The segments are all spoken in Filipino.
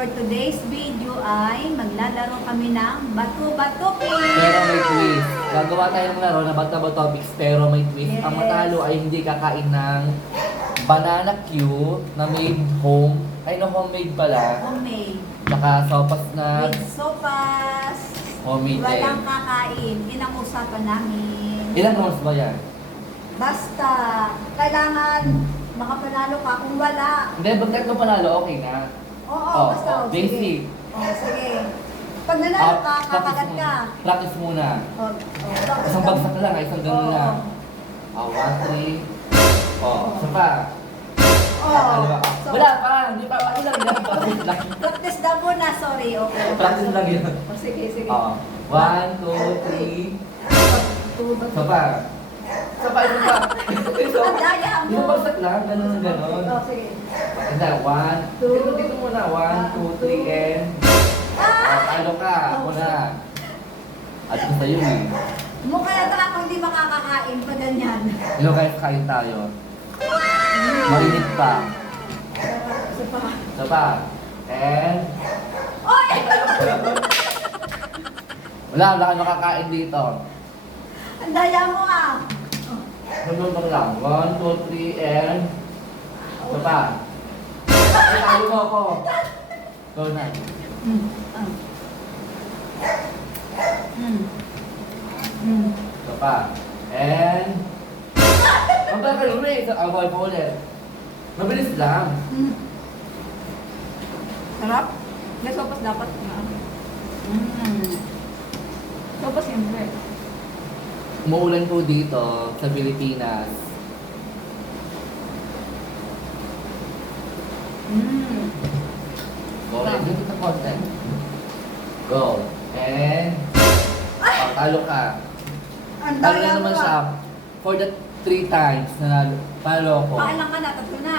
for today's video ay maglalaro kami ng bato-bato Pero may twist. Gagawa tayo ng laro na bato-bato mix pero may twist. Yes. Ang matalo ay hindi kakain ng banana cue na made home. Ay no, homemade pala. homemade. Tsaka sopas na With sopas. homemade din. Walang kakain. Yun ang usapan namin. Ilang rounds ba yan? Basta, kailangan makapanalo ka. Kung wala, Hindi, pag tatlo panalo, okay na. oo, basta. oh, sige. basic. Sige. Pag nanalo ka, Practice kakagat muna. ka. Practice muna. Tapos Isang bagsak lang, isang ganun Oo. lang. 1, 3. Isa pa. Oo. Dalawa. So, Wala pa, hindi pa. Ano lang yan? Practice lang. practice daw muna, sorry. Okay. Practice lang yun. Sige, sige. 1, 2, 3. Isa pa. Isa pa, isa pa. Ang daya mo. Isang bagsak lang, ganun, ganun. Oh, sige. Hindi, 1. Dito muna. 1, 2, 3, and... Talo ka. Ako na. At gusto yun eh. Mukha yata ako hindi makakakain pa ganyan. Hello guys, kain tayo. Marinit pa. Isa pa. Isa pa. And... Oy! Wala ka makakain dito. Ang daya mo ah. Ganun lang. 1, 2, 3, and... Isa pa. Ay, tayo mo ako. Go na. Isa pa. And... Ang ba kayo rin? Avoid mo ulit. Mabilis lang. Sarap? May sopas dapat na. Sopas siyempre. Umuulan po dito sa Pilipinas. Go ulit. Dito sa content. Go. And... talo ka. Ang Talo daya na mo naman ah. siya. For the 3 times na talo ko. Pakailan ka na, tatlo na.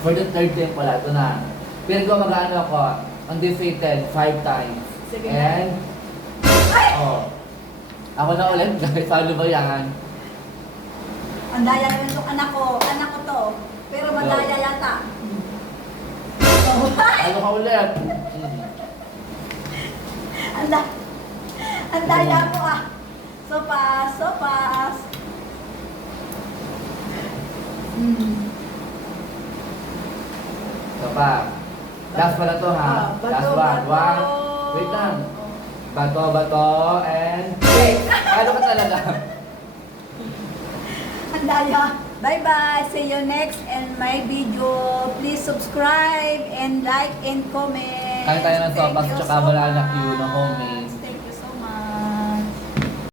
For the 3rd time pala, ito na. Pero ko mag-ano ako, undefeated 5 times. Sige. And... Ako na ulit, guys. Paano ba yan? Ang daya naman itong anak ko. Anak ko to. Pero madaya yata. Ano ka ulit? Ang daya mo ah. Sopas, sopas. Ito pa. Last pala to ha. Last one. One. Wait lang. Bato, bato, and... Ano ka talaga? Ang daya. Bye-bye. See you next in my video. Please subscribe and like and comment. Kain tayo ng Thank sopas you tsaka so banana cue na much. homemade.